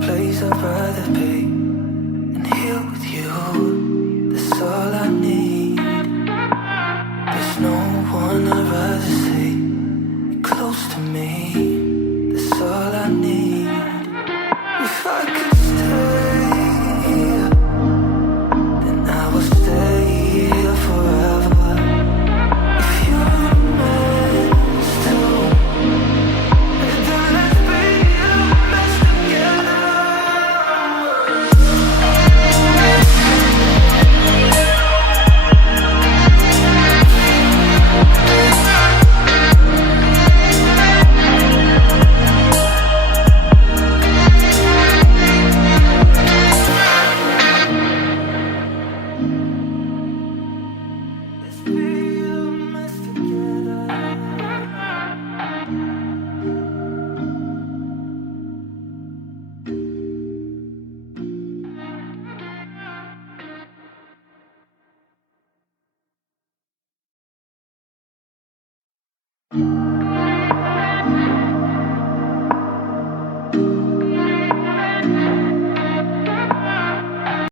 place I'd rather be. And here with you, that's all I need. There's no one I'd rather see close to me. That's all I need. If I could stay, then I will stay here forever. If you're meant to, then let's be a mess together. Let's be a mess together.